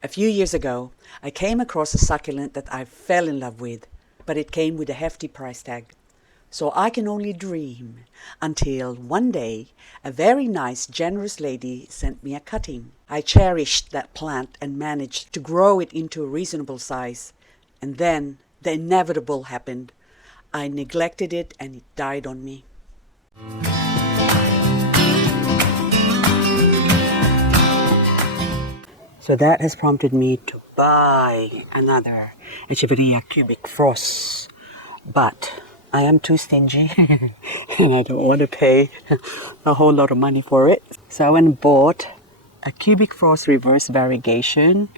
A few years ago, I came across a succulent that I fell in love with, but it came with a hefty price tag. So I can only dream until one day a very nice, generous lady sent me a cutting. I cherished that plant and managed to grow it into a reasonable size. And then the inevitable happened. I neglected it and it died on me. So that has prompted me to buy another Echeveria cubic frost. But I am too stingy and I don't want to pay a whole lot of money for it. So I went and bought a cubic frost reverse variegation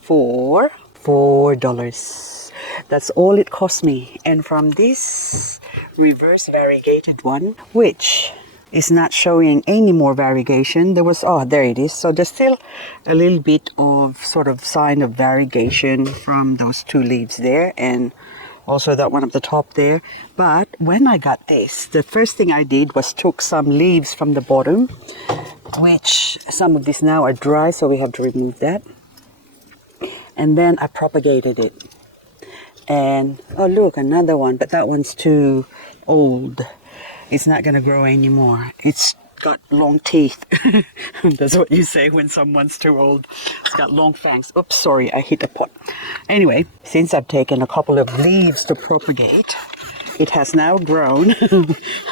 for $4. That's all it cost me. And from this reverse variegated one, which is not showing any more variegation, there it is. So there's still a little bit of sort of sign of variegation from those two leaves there, and also that one at the top there. But when I got this, the first thing I did was took some leaves from the bottom, which some of these now are dry, so we have to remove that. And then I propagated it. And oh look, another one, but that one's too old. It's not going to grow anymore. It's got long teeth. That's what you say when someone's too old. It's got long fangs. Oops, sorry, I hit a pot. Anyway, since I've taken a couple of leaves to propagate, it has now grown.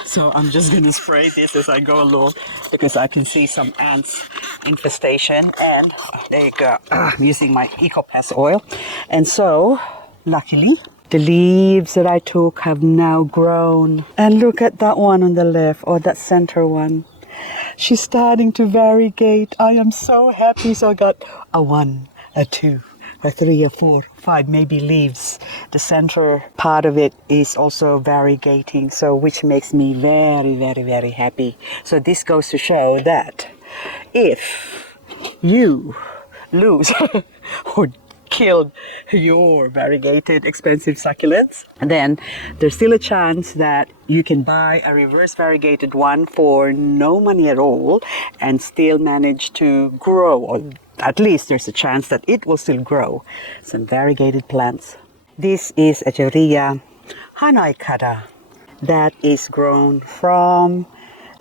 So I'm just going to spray this as I go along because I can see some ants infestation. And there you go. I'm using my EcoPass oil. And so, luckily, the leaves that I took have now grown. And look at that one on the left, or that center one. She's starting to variegate. I am so happy. So I got a 1, a 2, a 3, a 4, 5 maybe leaves. The center part of it is also variegating, so which makes me very, very, very happy. So this goes to show that if you lose or killed your variegated expensive succulents, then there's still a chance that you can buy a reverse variegated one for no money at all and still manage to grow, or at least there's a chance that it will still grow some variegated plants. This is Echeveria hanaikada that is grown from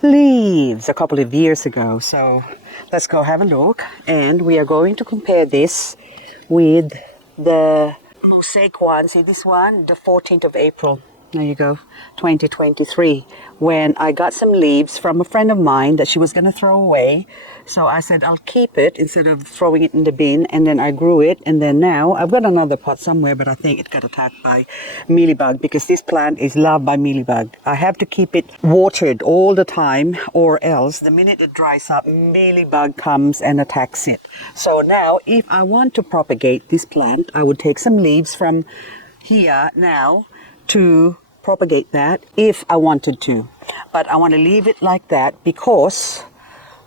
leaves a couple of years ago. So let's go have a look, and we are going to compare this with the mosaic one. See this one, the 14th of April. There you go, 2023, when I got some leaves from a friend of mine that she was going to throw away. So I said I'll keep it instead of throwing it in the bin, and then I grew it, and then now I've got another pot somewhere, but I think it got attacked by mealybug because this plant is loved by mealybug. I have to keep it watered all the time, or else the minute it dries up, mealybug comes and attacks it. So now if I want to propagate this plant, I would take some leaves from here now to propagate that if I wanted to. But I want to leave it like that because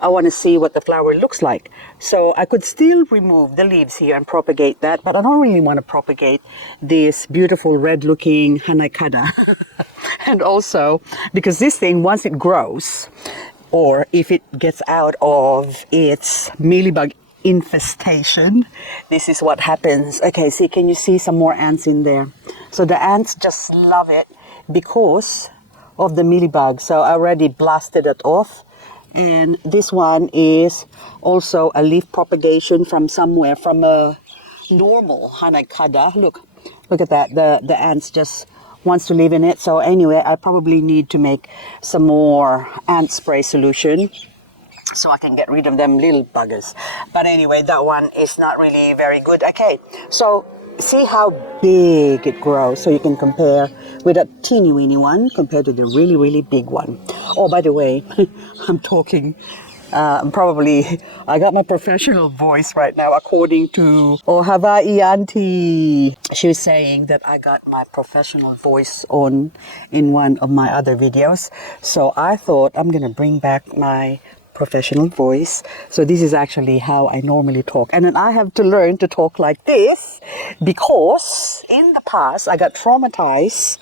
I want to see what the flower looks like. So I could still remove the leaves here and propagate that, but I don't really want to propagate this beautiful red looking hanaikada. And also because this thing, once it grows, or if it gets out of its mealybug infestation, this is what happens. Okay, see, can you see some more ants in there? So the ants just love it because of the mealybug. So I already blasted it off. And this one is also a leaf propagation from somewhere, from a normal hanaikada. Look at that. The ants just wants to live in it. So anyway, I probably need to make some more ant spray solution so I can get rid of them little buggers. But anyway, that one is not really very good. Okay, so see how big it grows, so you can compare with a teeny weeny one compared to the really, really big one. Oh, by the way, I'm talking I got my professional voice right now, according to Hawaii Auntie. She was saying that I got my professional voice on in one of my other videos. So I thought I'm gonna bring back my professional voice. So this is actually how I normally talk. And then I have to learn to talk like this because in the past I got traumatized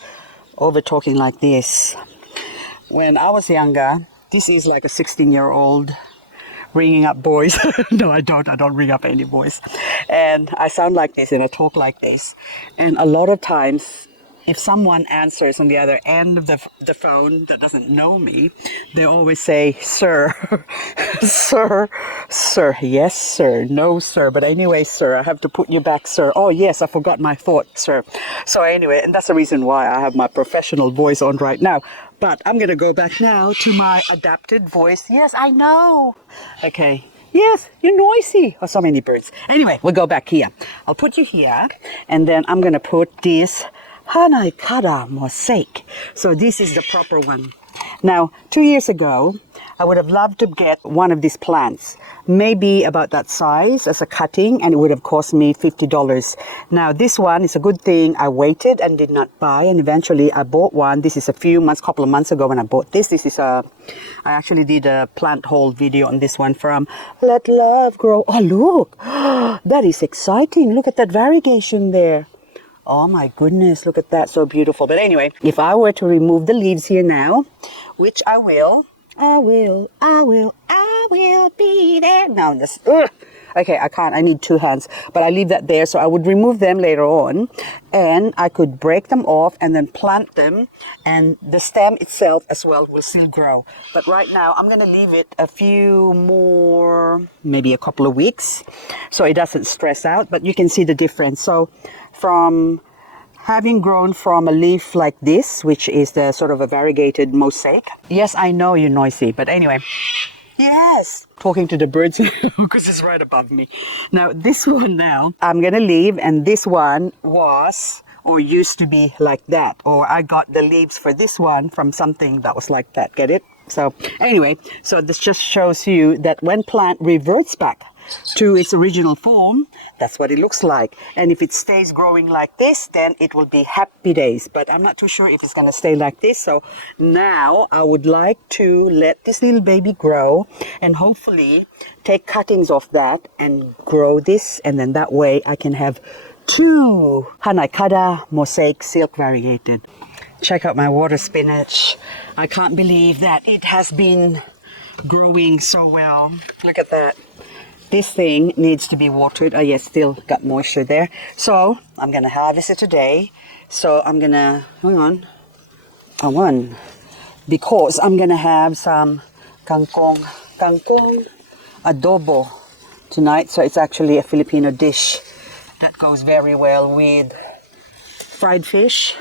over talking like this. When I was younger, this is like a 16-year-old ringing up boys. No, I don't ring up any boys. And I sound like this and I talk like this. And a lot of times, if someone answers on the other end of the phone that doesn't know me, they always say, sir, sir, sir, yes, sir, no, sir. But anyway, sir, I have to put you back, sir. Oh, yes, I forgot my thought, sir. So anyway, and that's the reason why I have my professional voice on right now. But I'm going to go back now to my adapted voice. Yes, I know. Okay. Yes, you're noisy. Oh, so many birds. Anyway, we'll go back here. I'll put you here, and then I'm going to put this Hanai-kara mosaic. So this is the proper one. Now, 2 years ago, I would have loved to get one of these plants, maybe about that size as a cutting, and it would have cost me $50. Now, this one is a good thing I waited and did not buy, and eventually I bought one. This is a couple of months ago when I bought this. I actually did a plant haul video on this one from Let Love Grow. Oh, look, that is exciting. Look at that variegation there. Oh my goodness, look at that, so beautiful. But anyway, if I were to remove the leaves here now, which I will be there. Now, this, okay, I can't, I need 2 hands, but I leave that there. So I would remove them later on, and I could break them off and then plant them, and the stem itself as well will still grow. But right now, I'm going to leave it a few more, maybe a couple of weeks, so it doesn't stress out, but you can see the difference. So from having grown from a leaf like this, which is the sort of a variegated mosaic. Yes, I know you're noisy, but anyway. Yes, talking to the birds because it's right above me. Now, this one now, I'm going to leave, and this one was or used to be like that. Or I got the leaves for this one from something that was like that. Get it? So anyway, so this just shows you that when plant reverts back to its original form, that's what it looks like. And if it stays growing like this, then it will be happy days. But I'm not too sure if it's going to stay like this. So now I would like to let this little baby grow and hopefully take cuttings off that and grow this. And then that way I can have 2 Hanai-kara mosaic silk variegated. Check out my water spinach. I can't believe that it has been growing so well. Look at that. This thing needs to be watered. Oh yes, still got moisture there. So I'm gonna harvest it today. So I'm gonna, hang on, because I'm gonna have some kangkong adobo tonight. So it's actually a Filipino dish that goes very well with fried fish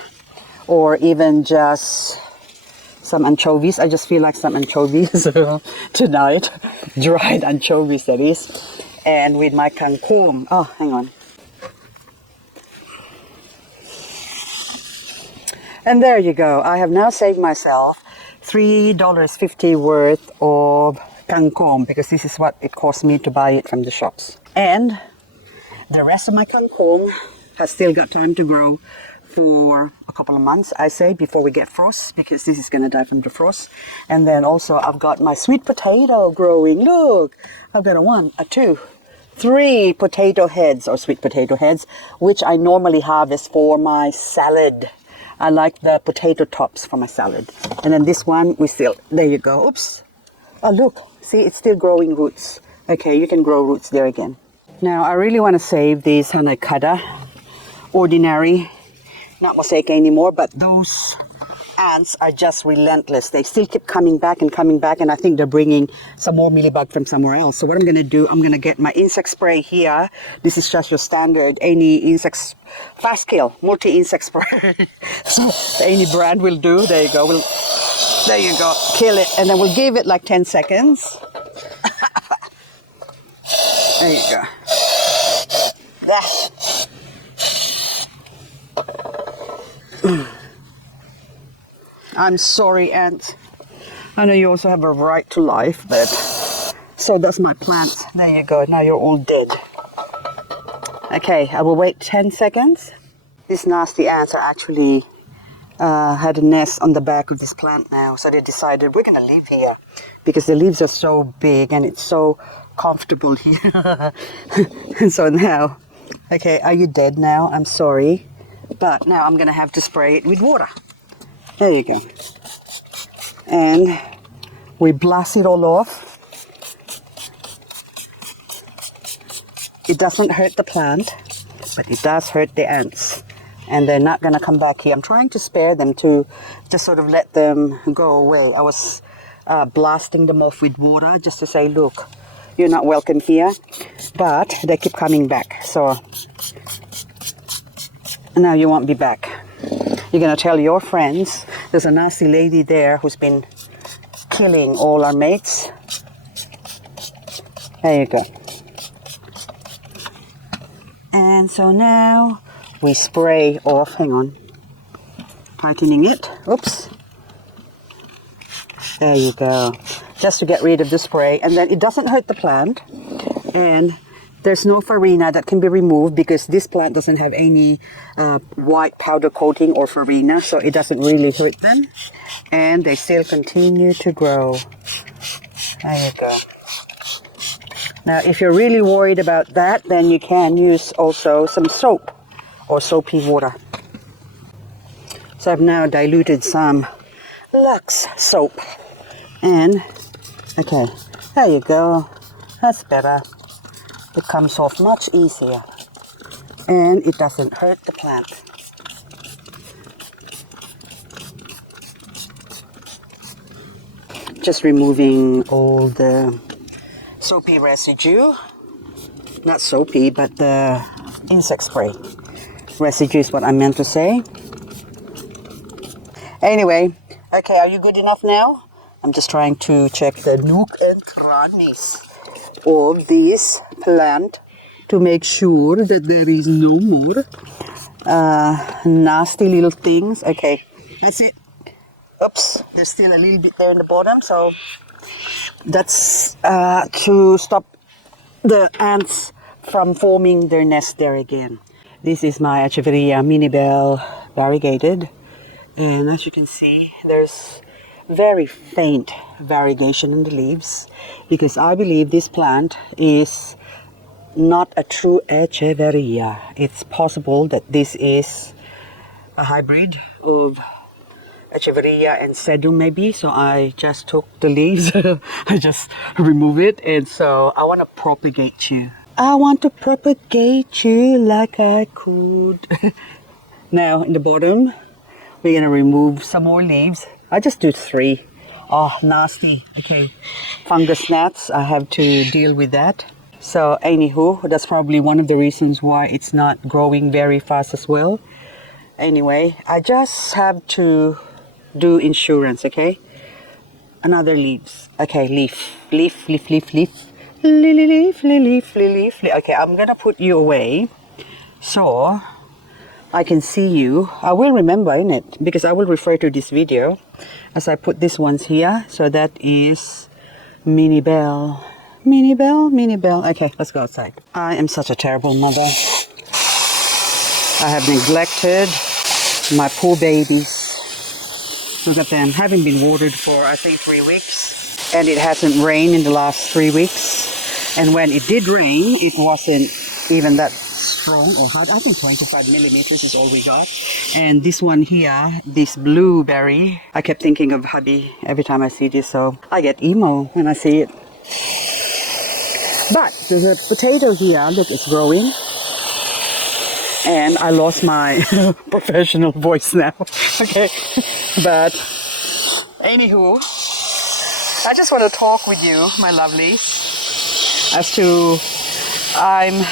or even just some anchovies. I just feel like some anchovies tonight. Dried anchovies, that is. And with my kangkong. Oh, hang on. And there you go. I have now saved myself $3.50 worth of kangkong because this is what it cost me to buy it from the shops. And the rest of my kangkong has still got time to grow for a couple of months, I say, before we get frost, because this is going to die from the frost. And then also I've got my sweet potato growing. Look, I've got a 1, a 2, 3 potato heads or sweet potato heads, which I normally harvest for my salad. I like the potato tops for my salad. And then this one, there you go. Oops. Oh, look, see, it's still growing roots. Okay, you can grow roots there again. Now, I really want to save these Hanai-kara, ordinary, not mosaic anymore, but those ants are just relentless. They still keep coming back, and I think they're bringing some more mealybug from somewhere else. So what I'm going to do, I'm going to get my insect spray here. This is just your standard, any insects, fast kill, multi-insect spray. So any brand will do. There you go. There you go. Kill it. And then we'll give it like 10 seconds. There you go. I'm sorry, ants. I know you also have a right to life, but so does my plants. There you go. Now you're all dead. Okay, I will wait 10 seconds. These nasty ants are actually had a nest on the back of this plant now, so they decided we're going to live here because the leaves are so big and it's so comfortable here. And so now, okay, are you dead now? I'm sorry, but now I'm going to have to spray it with water. There you go. And we blast it all off. It doesn't hurt the plant, but it does hurt the ants. And they're not going to come back here. I'm trying to spare them to just sort of let them go away. I was blasting them off with water just to say, look, you're not welcome here. But they keep coming back. So now you won't be back. You're going to tell your friends there's a nasty lady there who's been killing all our mates. There you go. And so now we spray off, hang on, tightening it, oops, there you go, just to get rid of the spray, and then it doesn't hurt the plant, and there's no farina that can be removed because this plant doesn't have any white powder coating or farina, so it doesn't really hurt them, and they still continue to grow. There you go. Now if you're really worried about that, then you can use also some soap or soapy water. So I've now diluted some Lux soap. And, okay, there you go. That's better. It comes off much easier. And it doesn't hurt the plant. Just removing all the soapy residue. Not soapy, but the insect spray. Residue is what I meant to say. Anyway, okay, are you good enough now? I'm just trying to check the nook and crannies of this plant to make sure that there is no more nasty little things. Okay, that's it. Oops, there's still a little bit there in the bottom, so that's to stop the ants from forming their nest there again. This is my Echeveria mini bell variegated, and as you can see, there's very faint variegation in the leaves because I believe this plant is not a true Echeveria. It's possible that this is a hybrid of Echeveria and sedum maybe, so I just took the leaves, I just remove it, and so I want to propagate you. I want to propagate you like I could. Now in the bottom, we're going to remove some more leaves. I just do 3. Oh, nasty. Okay, fungus gnats, I have to deal with that. So anywho, that's probably one of the reasons why it's not growing very fast as well. Anyway, I just have to do insurance, okay? Another leaves. Okay, leaf. Leaf, leaf, leaf, leaf. Leaf, leaf, leaf, leaf. Okay, I'm gonna put you away so I can see you. I will remember, innit? Because I will refer to this video as I put these ones here. So that is mini bell. Mini bell, mini bell. Okay, let's go outside. I am such a terrible mother. I have neglected my poor babies. Look at them, haven't been watered for I think 3 weeks. And it hasn't rained in the last 3 weeks. And when it did rain, it wasn't even that strong or hard. I think 25 millimeters is all we got. And this one here, this blueberry, I kept thinking of hubby every time I see this, so I get emo when I see it. But there's a potato here, look, it's growing. And I lost my professional voice now. Okay, but anywho, I just want to talk with you, my lovelies, as to I'm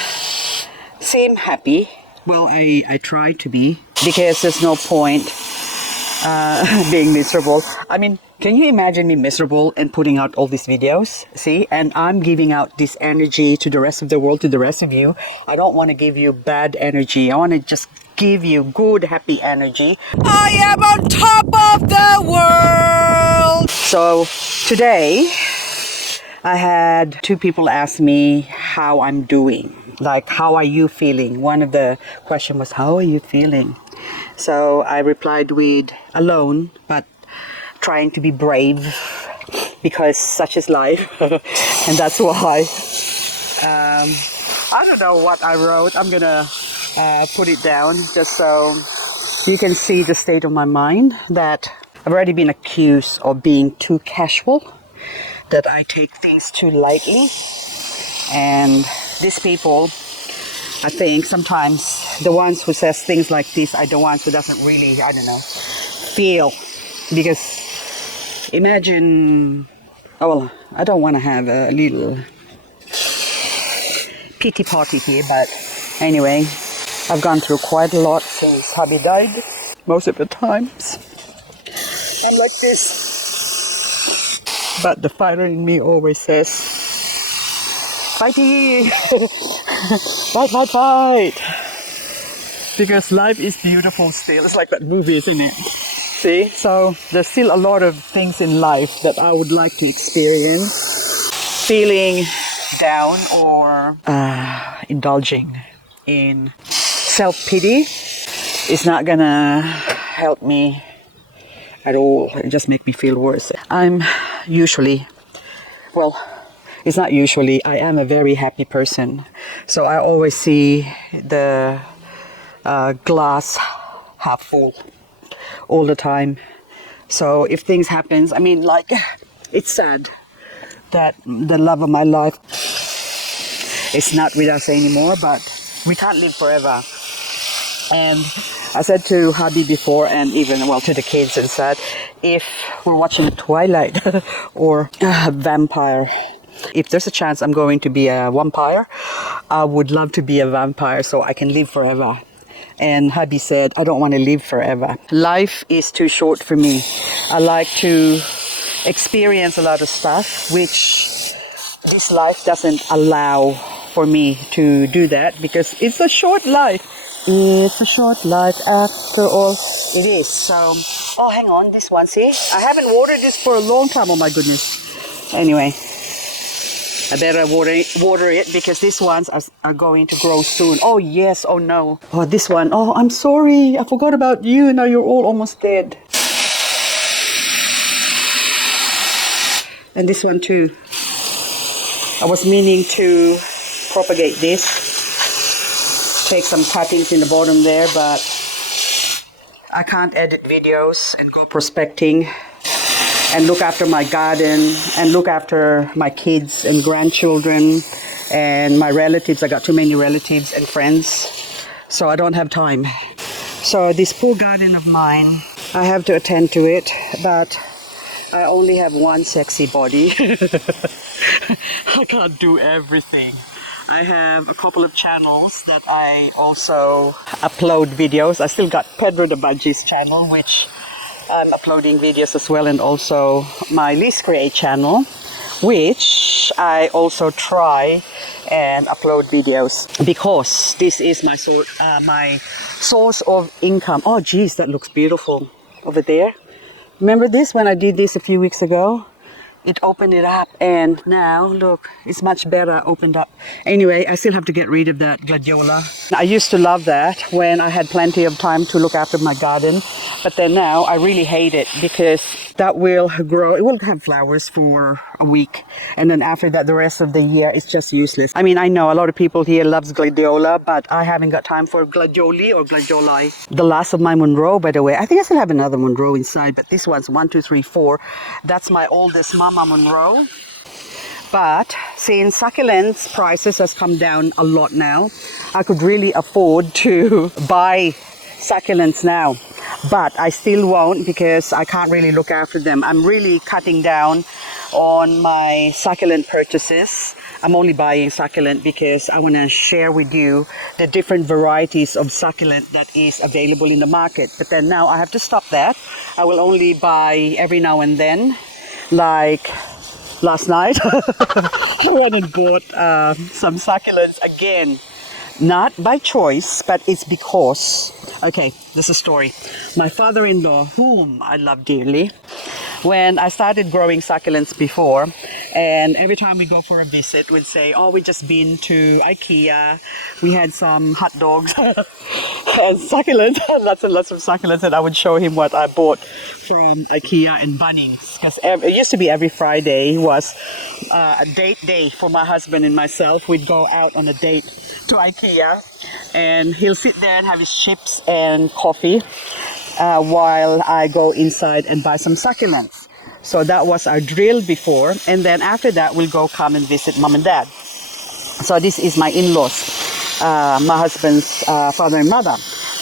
seem happy. Well, I try to be, because there's no point being miserable. I mean, can you imagine me miserable and putting out all these videos? See, and I'm giving out this energy to the rest of the world, to the rest of you. I don't want to give you bad energy. I want to just give you good, happy energy. I am on top of the world! So today, I had 2 people ask me how I'm doing. Like, how are you feeling? One of the question was, how are you feeling? So I replied with alone, but trying to be brave, because such is life. And that's why I don't know what I wrote. I'm gonna put it down just so you can see the state of my mind, that I've already been accused of being too casual, that I take things too lightly. And these people I think sometimes the ones who says things like this are the ones who doesn't really, I don't know, feel. Because imagine, oh well, I don't want to have a little pity party here, but anyway, I've gone through quite a lot since hubby died. Most of the times I'm like this, but the fighter in me always says, fighting! Fight, fight, fight! Because life is beautiful still. It's like that movie, isn't it? See? So there's still a lot of things in life that I would like to experience. Feeling down or indulging in self-pity is not gonna help me at all. It just make me feel worse. I'm usually, well, it's not usually, I am a very happy person. So I always see the glass half full all the time. So if things happens, I mean, like, it's sad that the love of my life is not with us anymore, but we can't live forever. And I said to hubby before, and even, well, to the kids and said, if we're watching Twilight or vampire, if there's a chance I'm going to be a vampire, I would love to be a vampire so I can live forever. And hubby said, I don't want to live forever. Life is too short for me. I like to experience a lot of stuff, which this life doesn't allow for me to do that, because it's a short life. It's a short life after all. It is. So, oh, hang on, this one, see? I haven't watered this for a long time, oh my goodness. Anyway, I better water it because these ones are going to grow soon. Oh yes, oh no. Oh, this one, oh, I'm sorry, I forgot about you. Now you're all almost dead. And this one too. I was meaning to propagate this. Take some cuttings in the bottom there, but I can't edit videos and go prospecting and look after my garden and look after my kids and grandchildren and my relatives. I got too many relatives and friends, so I don't have time. So this poor garden of mine, I have to attend to it, but I only have one sexy body. I can't do everything. I have a couple of channels that I also upload videos. I still got Pedro the Budgie's channel, which I'm uploading videos as well, and also my Liz Create channel, which I also try and upload videos because this is my source of income. Oh geez, that looks beautiful over there. Remember this when I did this a few weeks ago? It opened it up, and now look, it's much better opened up. Anyway, I still have to get rid of that gladiola. I used to love that when I had plenty of time to look after my garden, but then now I really hate it because that will grow, it will have flowers for a week, and then after that the rest of the year it's just useless. I mean, I know a lot of people here loves gladiola, but I haven't got time for gladioli or gladioli. The last of my Monroe, by the way, I think I still have another Monroe inside, but this one's 1, 2, 3, 4. That's my oldest Mama Monroe. But since succulents prices has come down a lot now, I could really afford to buy succulents now. But I still won't because I can't really look after them. I'm really cutting down on my succulent purchases. I'm only buying succulent because I want to share with you the different varieties of succulent that is available in the market. But then now I have to stop that. I will only buy every now and then. Like last night, I went and bought some succulents again. Not by choice, but it's because, okay, this is a story. My father-in-law, whom I love dearly, when I started growing succulents before, and every time we go for a visit, we'd say, oh, we just been to IKEA, we had some hot dogs and succulents, lots and lots of succulents, and I would show him what I bought from IKEA and Bunnings, because it used to be every Friday was a date day for my husband and myself. We'd go out on a date to IKEA, and he'll sit there and have his chips and coffee while I go inside and buy some succulents. So that was our drill before, and then after that we'll go come and visit mom and dad. So this is my in-laws. my husband's father and mother.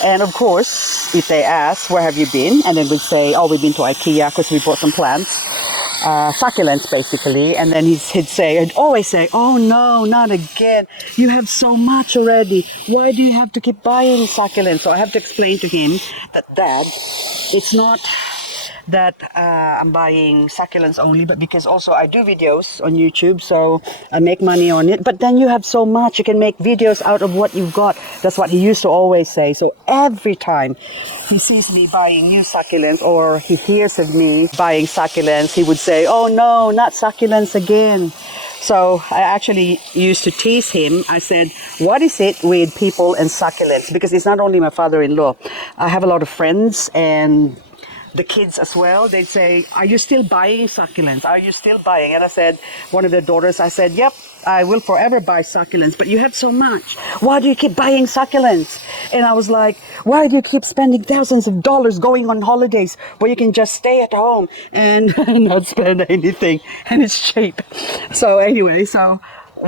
And of course, if they ask, where have you been? And then we'd say, oh, we've been to IKEA because we bought some plants, succulents basically. And then he'd always say, oh no, not again. You have so much already. Why do you have to keep buying succulents? So I have to explain to him that, Dad, it's not that I'm buying succulents only, but because also I do videos on YouTube, so I make money on it. But then you have so much, you can make videos out of what you've got. That's what he used to always say. So every time he sees me buying new succulents or he hears of me buying succulents, he would say, oh no, not succulents again. So I actually used to tease him. I said, what is it with people and succulents? Because it's not only my father-in-law. I have a lot of friends and the kids as well. They'd say, are you still buying succulents? Are you still buying? And I said, one of their daughters, I said, yep, I will forever buy succulents, but you have so much. Why do you keep buying succulents? And I was like, why do you keep spending thousands of dollars going on holidays where you can just stay at home and not spend anything and it's cheap? So anyway,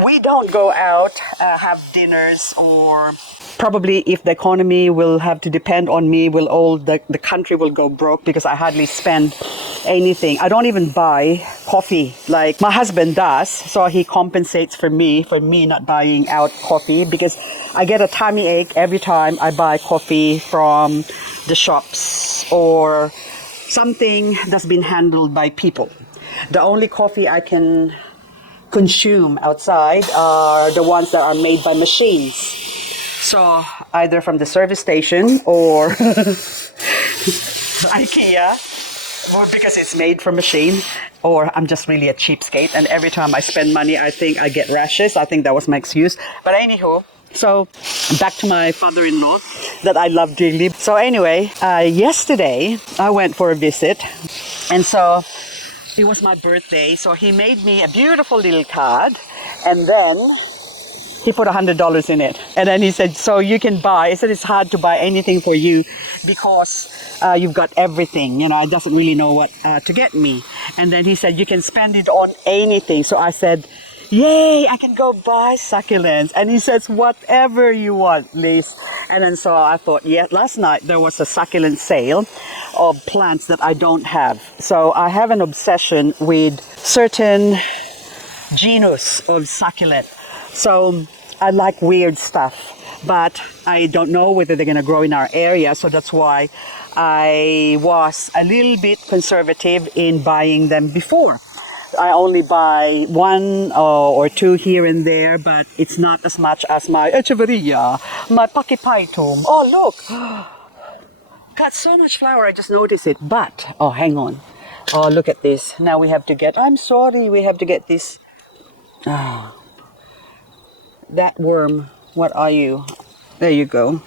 we don't go out, have dinners, or probably if the economy will have to depend on me, the country will go broke because I hardly spend anything. I don't even buy coffee like my husband does, so he compensates for me not buying out coffee because I get a tummy ache every time I buy coffee from the shops or something that's been handled by people. The only coffee I can consume outside are the ones that are made by machines. So either from the service station or IKEA, or because it's made from machine, or I'm just really a cheapskate and every time I spend money I think I get rashes. I think that was my excuse. But anywho, so back to my father-in-law that I love dearly. So anyway, yesterday I went for a visit, and so it was my birthday, so he made me a beautiful little card, and then he put $100 in it. And then he said, so you can buy. He said, it's hard to buy anything for you because you've got everything. You know, I doesn't really know what to get me. And then he said, you can spend it on anything. So I said, yay, I can go buy succulents. And he says, whatever you want, Liz. And then so I thought, yeah, last night there was a succulent sale of plants that I don't have. So I have an obsession with certain genus of succulent. So I like weird stuff, but I don't know whether they're going to grow in our area. So that's why I was a little bit conservative in buying them before. I only buy one or two here and there, but it's not as much as my echeveria, my pakipaitum. Oh, look. Got so much flower, I just noticed it. But, oh, hang on. Oh, look at this. Now we have to get, I'm sorry, we have to get this. That worm, what are you? There you go.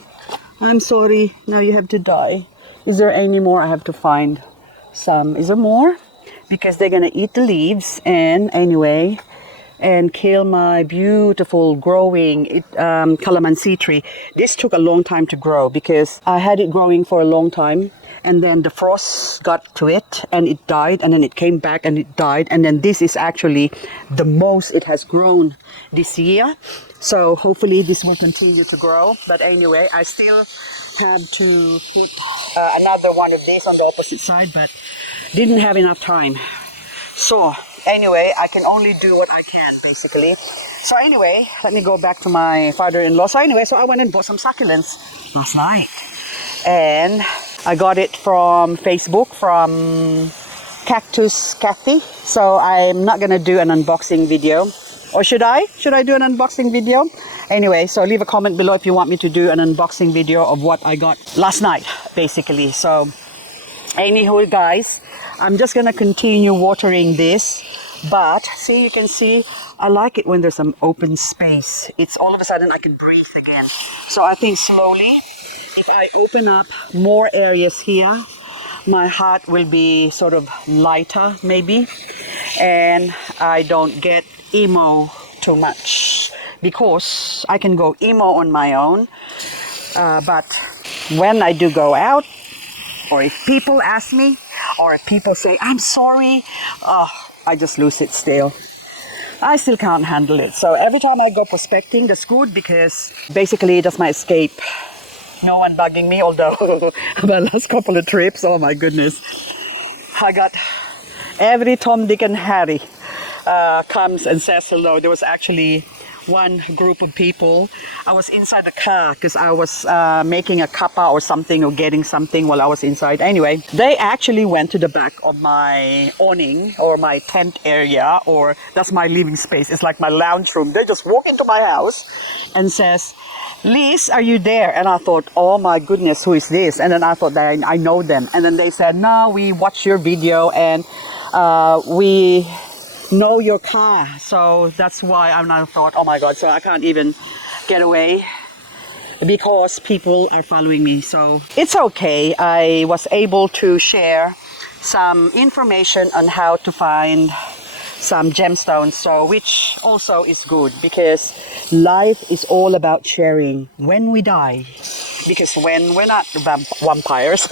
I'm sorry, now you have to die. Is there any more? I have to find some. Is there more? Because they're gonna eat the leaves and anyway, and kill my beautiful growing calamansi tree. This took a long time to grow because I had it growing for a long time, and then the frost got to it and it died, and then it came back and it died, and then this is actually the most it has grown this year. So hopefully this will continue to grow. But anyway, I still had to put another one of these on the opposite side, but didn't have enough time. So anyway, I can only do what I can basically. So anyway, let me go back to my father-in-law. So anyway, so I went and bought some succulents last night, and I got it from Facebook from Cactus Kathy. So I'm not gonna do an unboxing video. Or should I? Should I do an unboxing video? Anyway, so leave a comment below if you want me to do an unboxing video of what I got last night, basically. So, anywho, guys, I'm just gonna continue watering this. But, see, you can see, I like it when there's some open space. It's all of a sudden I can breathe again. So I think slowly, if I open up more areas here, my heart will be sort of lighter, maybe. And I don't get emo too much, because I can go emo on my own, but when I do go out, or if people ask me, or if people say I'm sorry, I just lose it still. I still can't handle it. So every time I go prospecting, that's good because basically that's my escape. No one bugging me, although my last couple of trips, oh my goodness, I got every Tom, Dick and Harry comes and says hello. There was actually one group of people. I was inside the car because I was making a kappa or something or getting something while I was inside. Anyway, they actually went to the back of my awning or my tent area, or that's my living space. It's like my lounge room. They just walk into my house and says, Liz, are you there? And I thought, oh my goodness, who is this? And then I thought that I know them. And then they said, no, we watched your video and we know your car. So that's why I thought, oh my God, so I can't even get away because people are following me. So it's okay. I was able to share some information on how to find some gemstones, so which also is good because life is all about sharing when we die, because when we're not vampires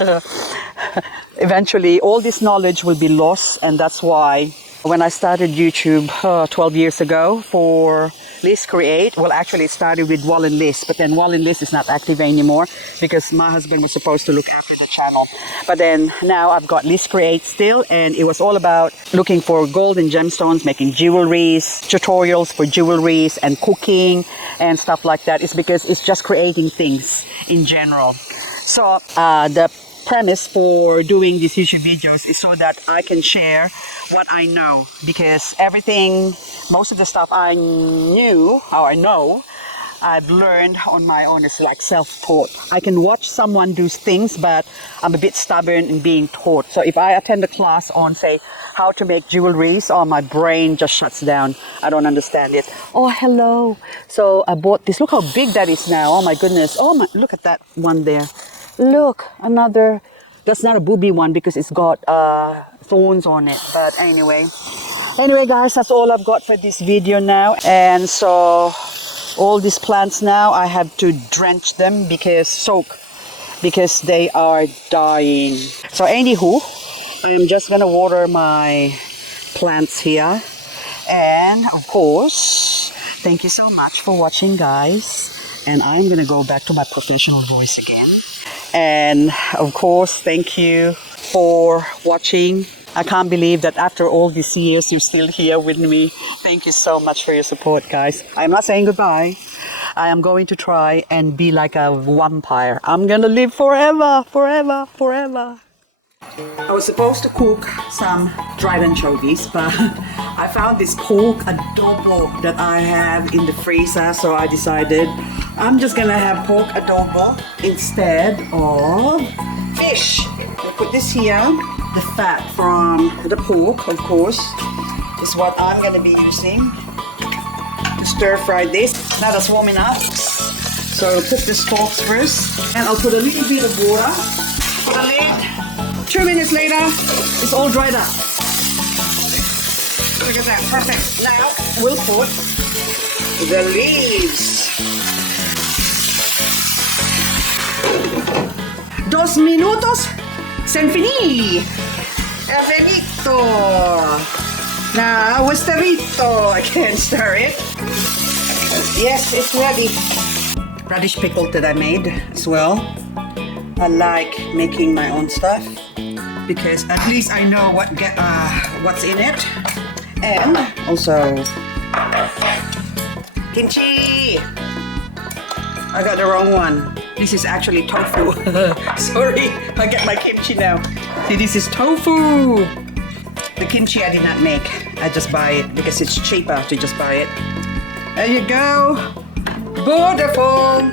eventually all this knowledge will be lost. And that's why when I started YouTube 12 years ago for Liz Create, well actually it started with Wall and Liz, but then Wall and Liz is not active anymore because my husband was supposed to look after the channel. But then now I've got Liz Create still, and it was all about looking for gold and gemstones, making jewelries, tutorials for jewelries and cooking and stuff like that. It's because it's just creating things in general. So the premise for doing these YouTube videos is so that I can share what I know, because everything, most of the stuff I knew, or I know, I've learned on my own. It's like self-taught. I can watch someone do things, but I'm a bit stubborn in being taught. So if I attend a class on, say, how to make jewelries, oh, my brain just shuts down. I don't understand it. Oh, hello. So I bought this. Look how big that is now. Oh my goodness. Oh my, look at that one there. Look, another. That's not a booby one because it's got thorns on it. But anyway guys, that's all I've got for this video now. And so all these plants now, I have to drench them because they are dying. So anywho, I'm just gonna water my plants here. And of course, thank you so much for watching, guys. And I'm gonna go back to my professional voice again. And of course, thank you for watching. I can't believe that after all these years, you're still here with me. Thank you so much for your support, guys. I'm not saying goodbye. I am going to try and be like a vampire. I'm gonna live forever, forever, forever. I was supposed to cook some dried anchovies, but I found this pork adobo that I have in the freezer, so I decided I'm just gonna have pork adobo instead of fish. I'll put this here. The fat from the pork, of course, is what I'm gonna be using to stir fry this. Now that's warming up, so I'll put the stalks first, and I'll put a little bit of water. Put a lid. 2 minutes later, it's all dried up. Look at that, perfect. Now we'll put the leaves. 2 minutos, se finí. Finito. Now, stirrito. I can't stir it. Yes, it's ready. Radish pickle that I made as well. I like making my own stuff because at least I know what's in it. And also kimchi. I got the wrong one. This is actually tofu. Sorry, I get my kimchi now. See, this is tofu. The kimchi I did not make. I just buy it because it's cheaper to just buy it. There you go. Beautiful.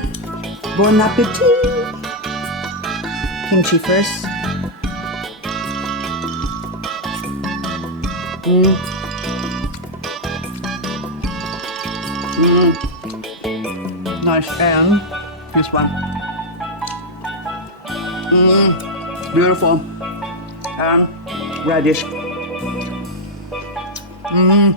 Bon appetit. Kimchi first. Nice, and this one. Beautiful. And radish. Mmm.